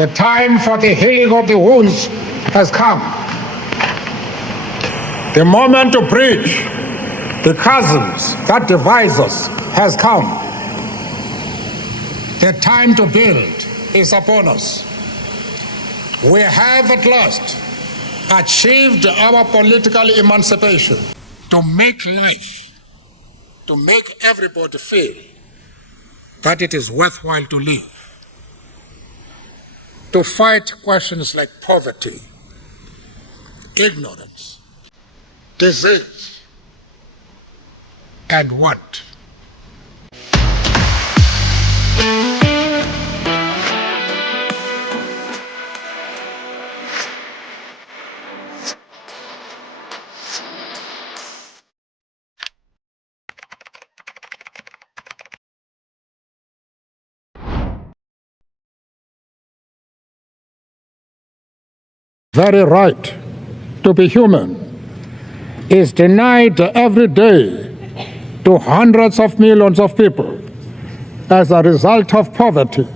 The time for the healing of the wounds has come. The moment to bridge the chasms that divide us has come. The time to build is upon us. We have at last achieved our political emancipation to make life, to make everybody feel that it is worthwhile to live, to fight questions like poverty, ignorance, disease, and what? Very right to be human is denied every day to hundreds of millions of people as a result of poverty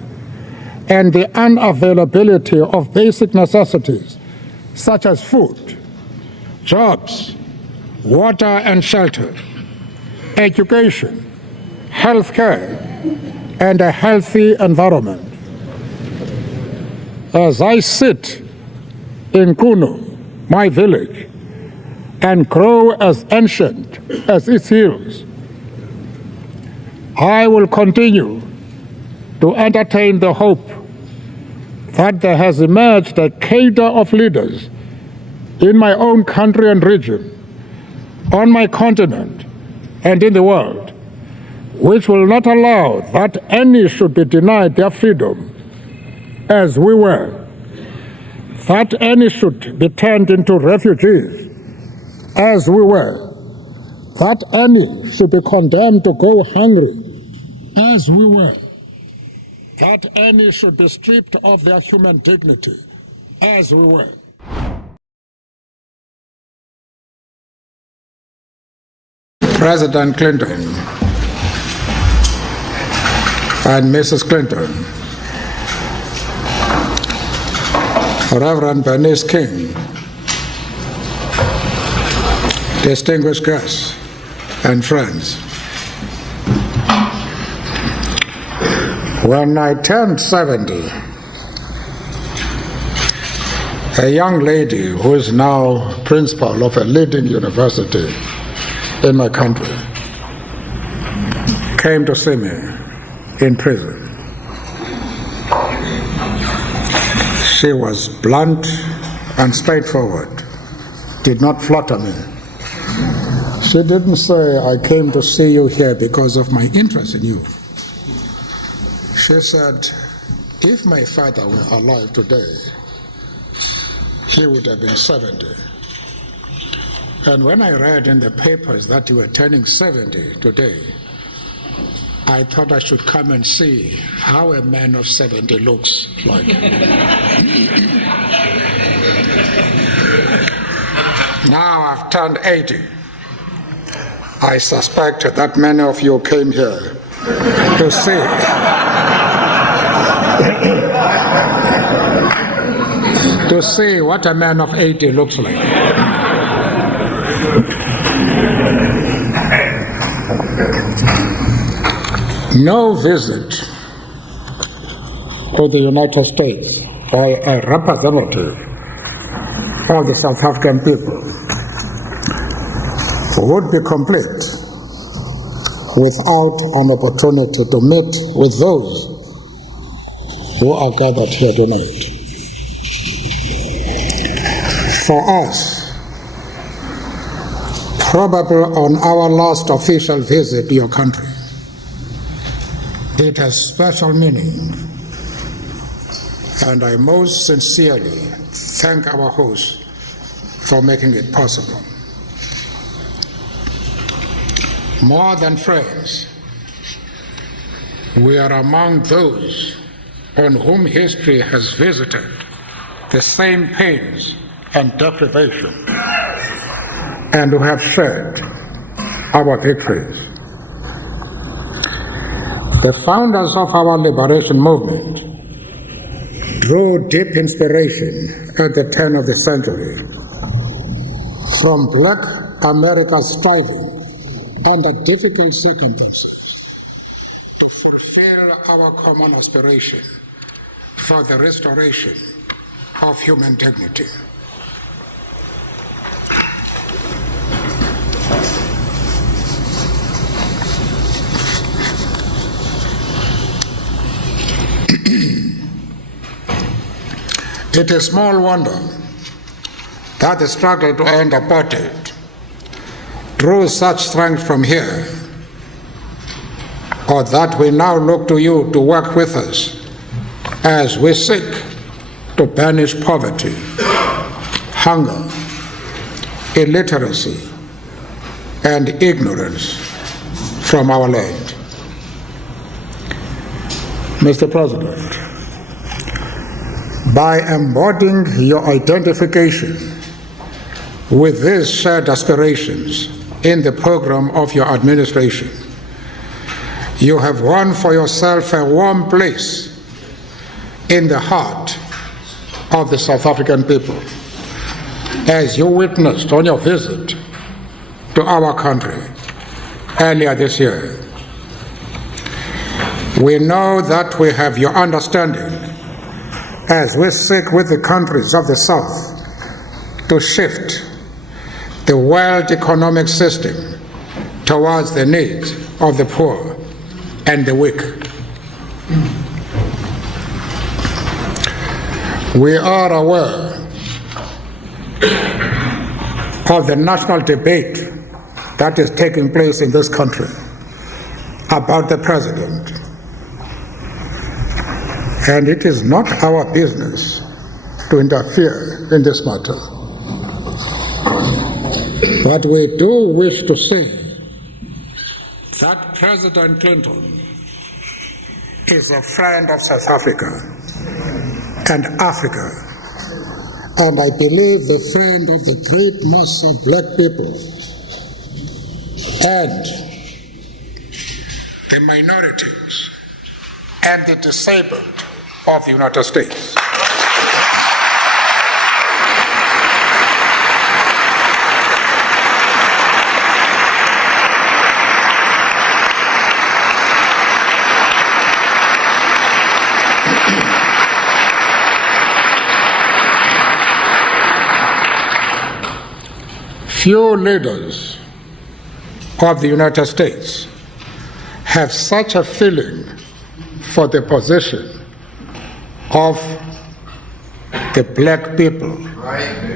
and the unavailability of basic necessities such as food, jobs, water and shelter, education, health care, and a healthy environment. As I sit in Kuno, my village, and grow as ancient as its hills, I will continue to entertain the hope that there has emerged a cadre of leaders in my own country and region, on my continent, and in the world, which will not allow that any should be denied their freedom as we were, that any should be turned into refugees, as we were, that any should be condemned to go hungry, as we were, that any should be stripped of their human dignity, as we were. President Clinton and Mrs. Clinton, Reverend Bernice King, distinguished guests and friends. When I turned 70, a young lady who is now principal of a leading university in my country came to see me in prison. She was blunt and straightforward, did not flatter me. She didn't say, I came to see you here because of my interest in you. She said, if my father were alive today, he would have been 70. And when I read in the papers that you were turning 70 today, I thought I should come and see how a man of 70 looks like. Now I've turned 80. I suspect that many of you came here to see. To see what a man of 80 looks like. No visit to the United States by a representative of the South African people would be complete without an opportunity to meet with those who are gathered here tonight. For us, probably on our last official visit to your country, it has special meaning, and I most sincerely thank our host for making it possible. More than friends, we are among those on whom history has visited the same pains and deprivation, and who have shared our victories. The founders of our liberation movement drew deep inspiration at the turn of the century from Black America's striving under difficult circumstances to fulfill our common aspiration for the restoration of human dignity. It is small wonder that the struggle to end apartheid drew such strength from here, or that we now look to you to work with us as we seek to banish poverty, hunger, illiteracy, and ignorance from our land. Mr. President, by embodying your identification with these shared aspirations in the program of your administration, you have won for yourself a warm place in the heart of the South African people, as you witnessed on your visit to our country earlier this year. We know that we have your understanding as we seek with the countries of the South to shift the world economic system towards the needs of the poor and the weak. We are aware of the national debate that is taking place in this country about the president. And it is not our business to interfere in this matter. But we do wish to say that President Clinton is a friend of South Africa and Africa, and I believe the friend of the great mass of black people and the minorities and the disabled of the United States. Few leaders of the United States have such a feeling for the position of the black people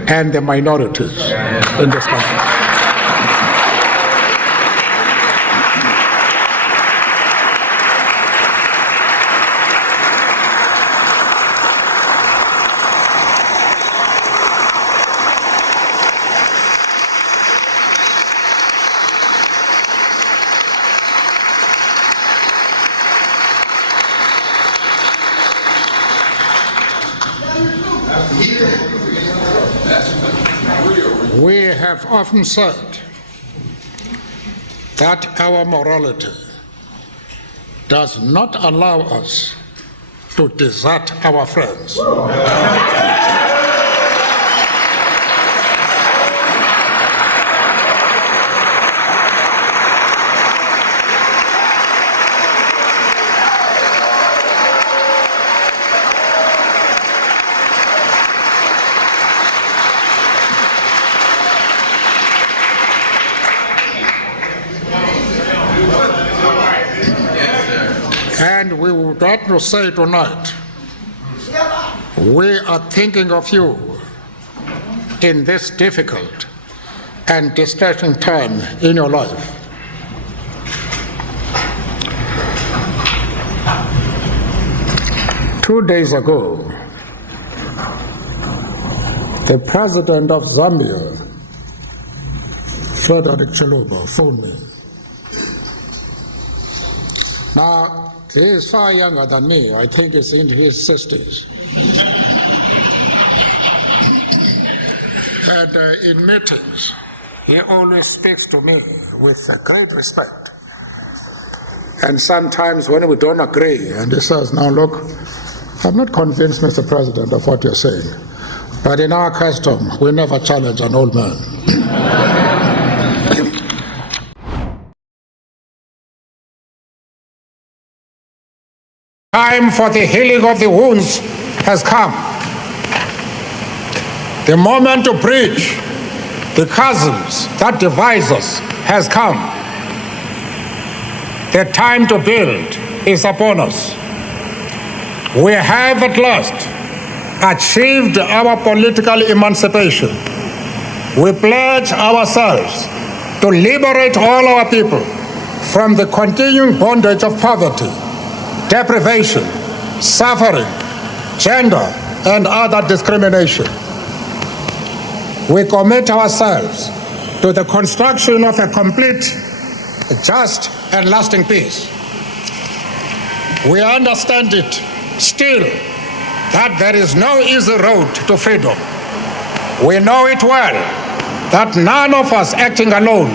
and the minorities in this country. We have often said that our morality does not allow us to desert our friends. And we would like to say tonight, we are thinking of you in this difficult and distressing time in your life. Two days ago, the president of Zambia, Frederick Chiluba, phoned me. Now, he is far younger than me. I think he's in his 60s. And in meetings, he always speaks to me with great respect. And sometimes when we don't agree, and he says, now look, I'm not convinced, Mr. President, of what you're saying, but in our custom, we never challenge an old man. Time for the healing of the wounds has come. The moment to bridge the chasms that divide us has come. The time to build is upon us. We have at last achieved our political emancipation. We pledge ourselves to liberate all our people from the continuing bondage of poverty, deprivation, suffering, gender, and other discrimination. We commit ourselves to the construction of a complete, just, and lasting peace. We understand it still that there is no easy road to freedom. We know it well that none of us acting alone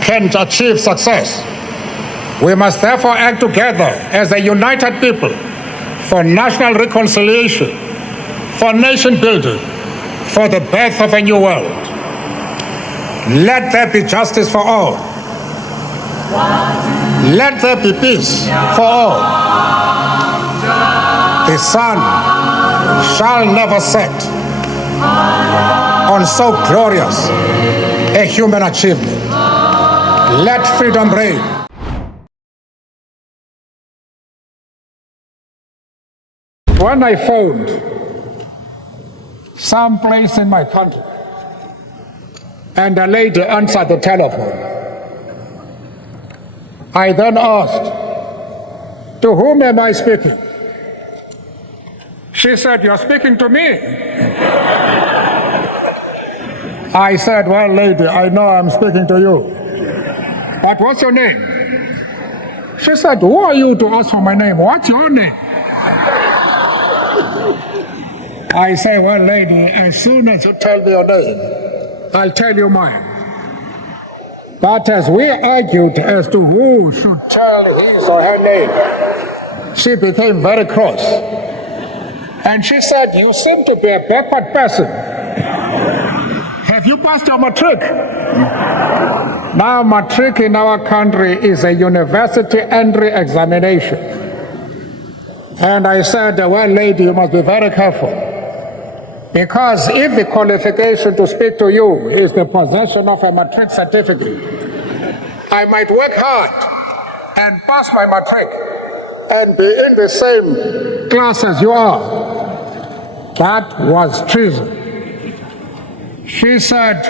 can achieve success. We must therefore act together as a united people for national reconciliation, for nation building, for the birth of a new world. Let there be justice for all. Let there be peace for all. The sun shall never set on so glorious a human achievement. Let freedom reign. When I found some place in my country and a lady answered the telephone, I then asked, "To whom am I speaking?" She said, "You're speaking to me." I said, "Well, lady, I know I'm speaking to you, but what's your name?" She said, "Who are you to ask for my name? What's your name?" I say, "Well, lady, as soon as you tell me your name, I'll tell you mine." But as we argued as to who should tell his or her name, she became very cross. And she said, "You seem to be a backward person. Have you passed your matric?" Now, matric in our country is a university entry examination. And I said, "Well, lady, you must be very careful. Because if the qualification to speak to you is the possession of a matric certificate, I might work hard and pass my matric and be in the same class as you are." That was treason. She said,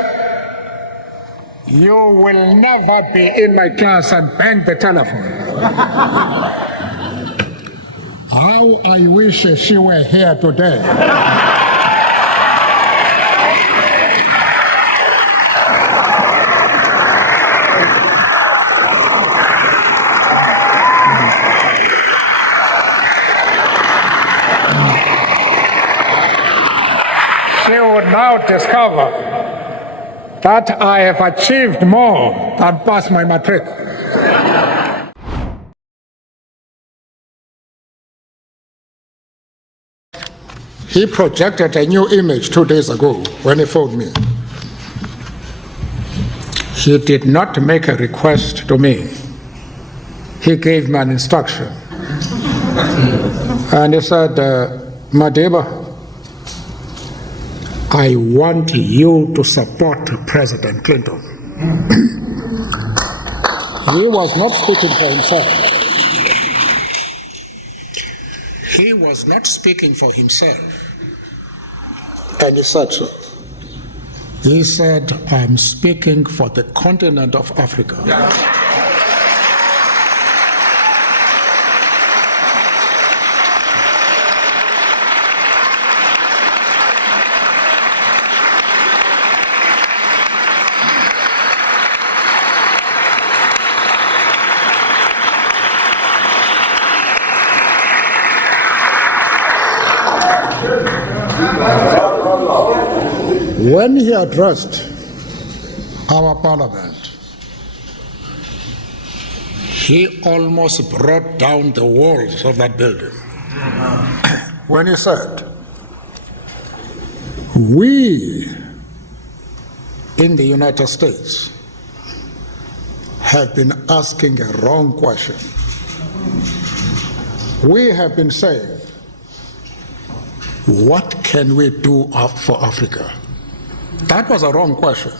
"You will never be in my class," and bang the telephone. How I wish she were here today. She would now discover that I have achieved more than pass my matric. He projected a new image 2 days ago when he phoned me. He did not make a request to me. He gave me an instruction. And he said, "Madiba, I want you to support President Clinton." He was not speaking for himself. He was not speaking for himself. And he said so. He said, "I'm speaking for the continent of Africa." When he addressed our parliament, he almost brought down the walls of that building. when he said, "We in the United States have been asking a wrong question. We have been saying, what can we do for Africa?" That was a wrong question.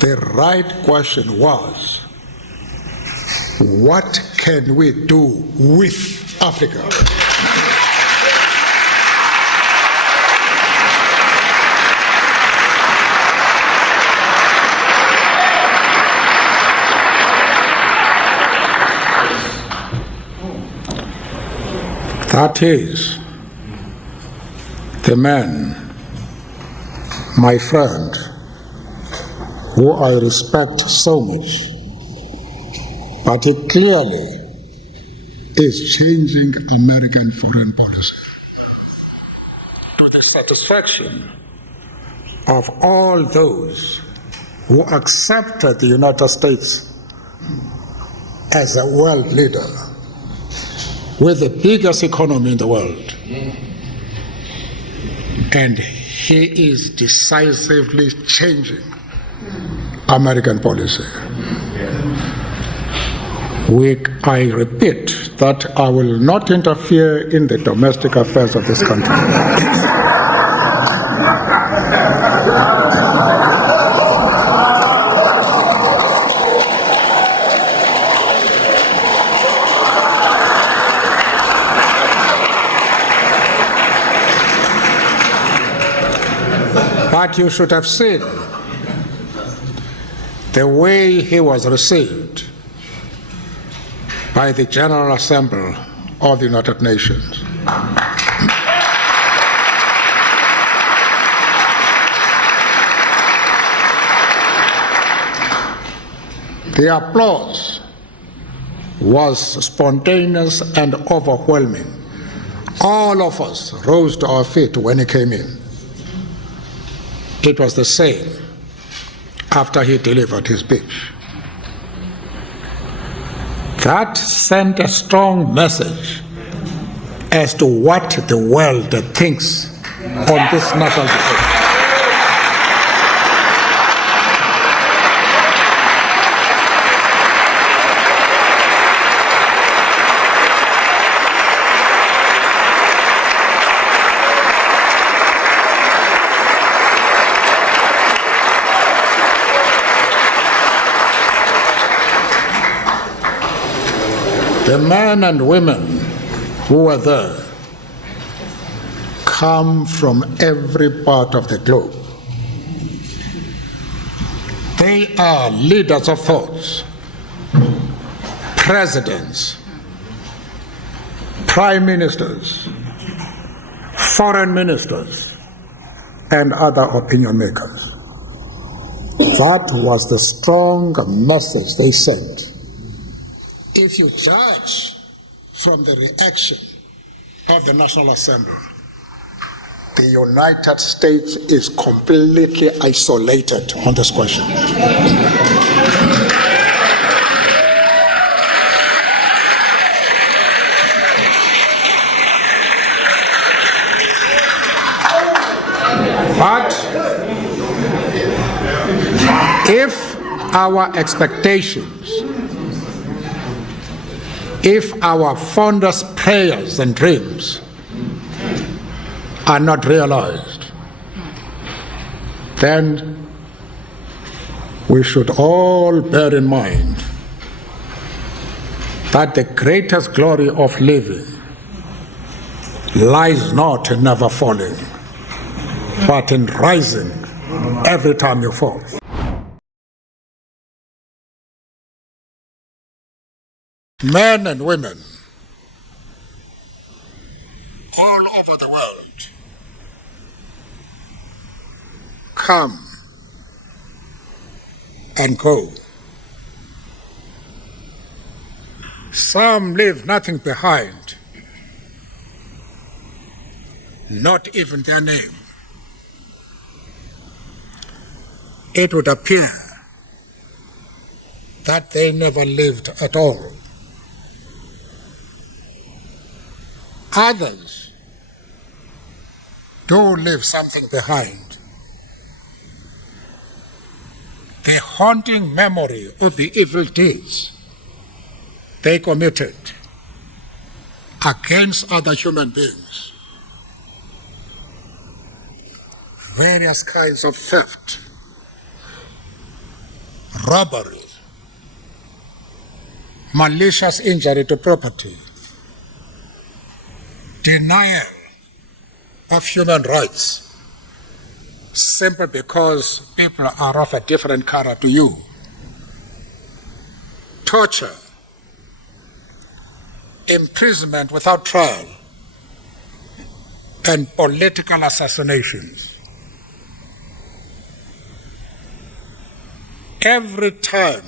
The right question was, what can we do with Africa? That is the man, my friend, who I respect so much, but he clearly is changing American foreign policy to the satisfaction of all those who accepted the United States as a world leader with the biggest economy in the world. And he is decisively changing American policy. I repeat that I will not interfere in the domestic affairs of this country. But you should have seen the way he was received by the General Assembly of the United Nations. The applause was spontaneous and overwhelming. All of us rose to our feet when he came in. It was the same after he delivered his speech. That sent a strong message as to what the world thinks on this national debate. The men and women who were there come from every part of the globe. They are leaders of thoughts, presidents, prime ministers, foreign ministers, and other opinion makers. That was the strong message they sent. If you judge from the reaction of the National Assembly, the United States is completely isolated on this question. But if our expectations, if our fondest prayers and dreams are not realized, then we should all bear in mind that the greatest glory of living lies not in never falling, but in rising every time you fall. Men and women all over the world come and go. Some leave nothing behind, not even their name. It would appear that they never lived at all. Others do leave something behind. The haunting memory of the evil deeds they committed against other human beings. Various kinds of theft, robbery, malicious injury to property, denial of human rights, simply because people are of a different color to you, torture, imprisonment without trial, and political assassinations. Every time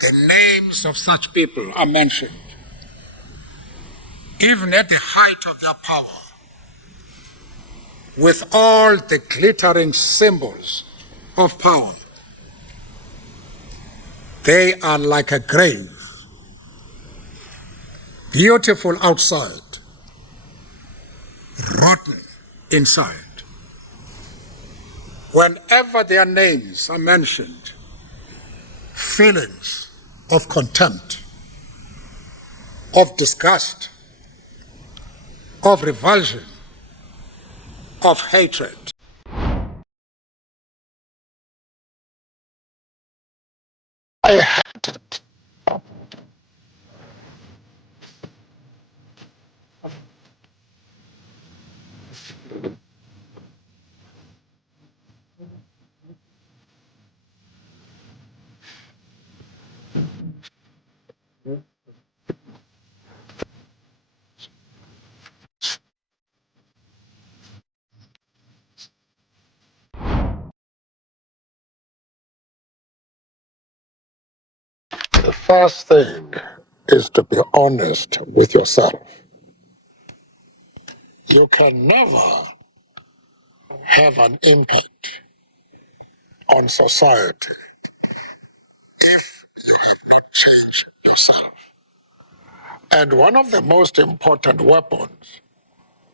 the names of such people are mentioned, even at the height of their power, with all the glittering symbols of power, they are like a grave, beautiful outside, rotten inside. Whenever their names are mentioned, feelings of contempt, of disgust, of revulsion, of hatred. I had the first thing is to be honest with yourself. You can never have an impact on society if you have not changed yourself. And one of the most important weapons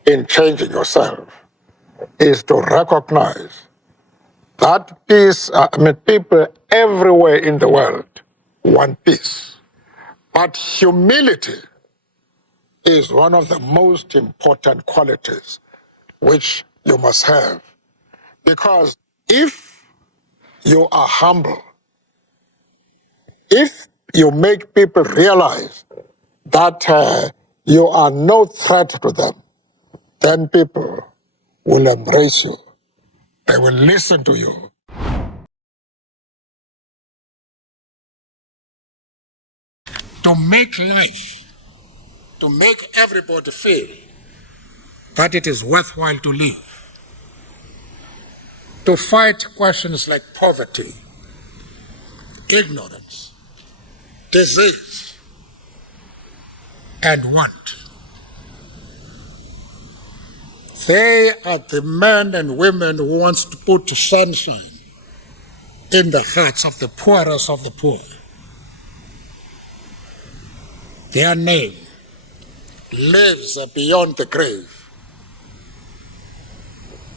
in changing yourself is to recognize that people everywhere in the world want peace. But humility is one of the most important qualities which you must have. Because if you are humble, if you make people realize that you are no threat to them, then people will embrace you. They will listen to you. To make life, to make everybody feel that it is worthwhile to live. To fight questions like poverty, ignorance, disease, and want. They are the men and women who want to put sunshine in the hearts of the poorest of the poor. Their name lives beyond the grave.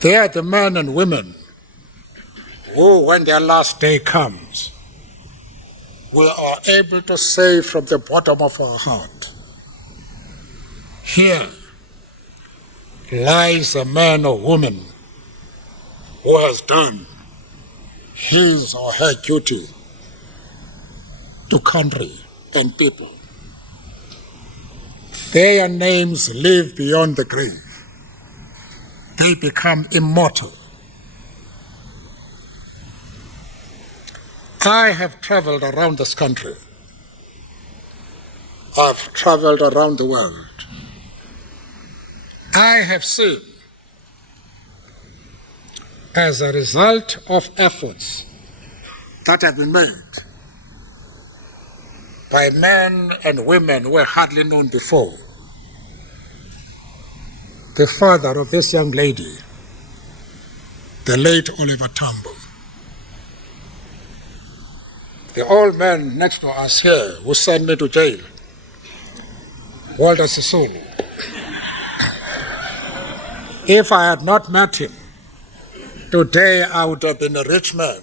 They are the men and women who, when their last day comes, we are able to say from the bottom of our heart, here lies a man or woman who has done his or her duty to country and people. Their names live beyond the grave. They become immortal. I have traveled around this country. I've traveled around the world. I have seen, as a result of efforts that have been made by men and women who were hardly known before, the father of this young lady, the late Oliver Tambo, the old man next to us here who sent me to jail, Walter Sisulu, If I had not met him, today I would have been a rich man.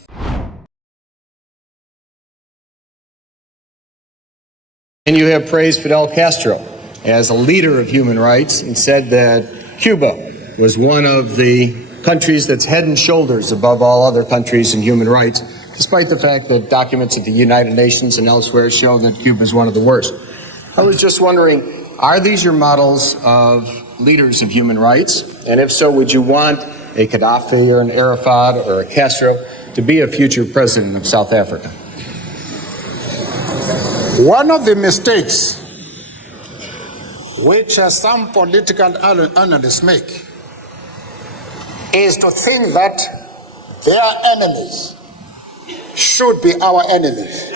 And you have praised Fidel Castro as a leader of human rights and said that Cuba was one of the countries that's head and shoulders above all other countries in human rights, despite the fact that documents at the United Nations and elsewhere show that Cuba is one of the worst. I was just wondering, are these your models of leaders of human rights? And if so, would you want a Gaddafi or an Arafat or a Castro to be a future president of South Africa? One of the mistakes which some political analysts make is to think that their enemies should be our enemies.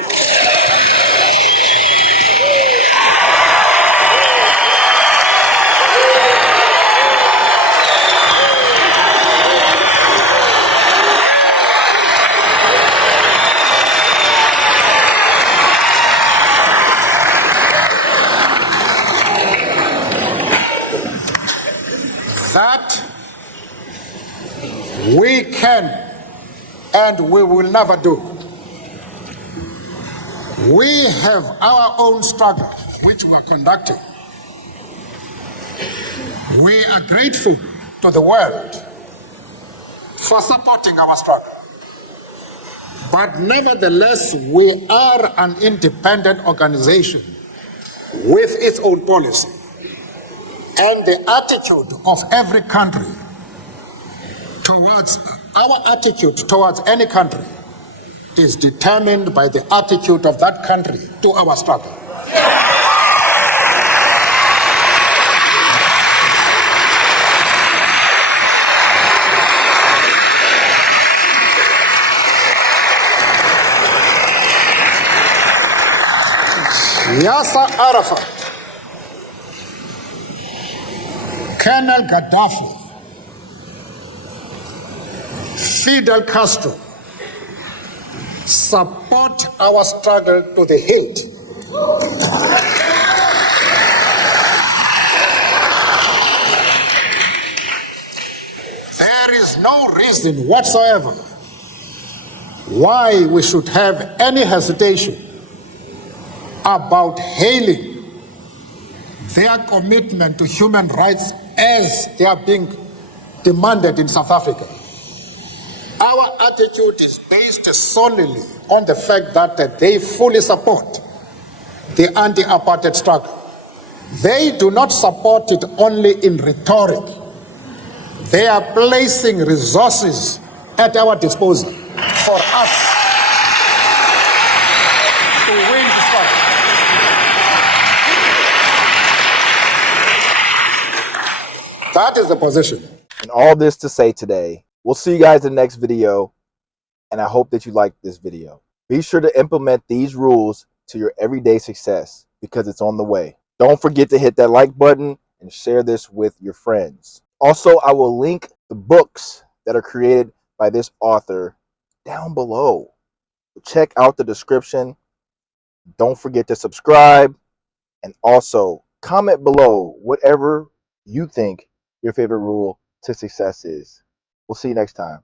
That we can and we will never do. We have our own struggle which we are conducting. We are grateful to the world for supporting our struggle. But nevertheless, we are an independent organization with its own policy. And the attitude of every country towards our attitude towards any country is determined by the attitude of that country to our struggle. Yasser Arafat, Colonel Gaddafi, Fidel Castro support our struggle to the hilt. There is no reason whatsoever why we should have any hesitation about hailing their commitment to human rights as they are being demanded in South Africa. Our attitude is based solely on the fact that they fully support the anti-apartheid struggle. They do not support it only in rhetoric. They are placing resources at our disposal for us to win the struggle. That is the position. And all this to say today, we'll see you guys in the next video, and I hope that you liked this video. Be sure to implement these rules to your everyday success because it's on the way. Don't forget to hit that like button and share this with your friends. Also, I will link the books that are created by this author down below. Check out the description. Don't forget to subscribe, and also comment below whatever you think your favorite rule to success is. We'll see you next time.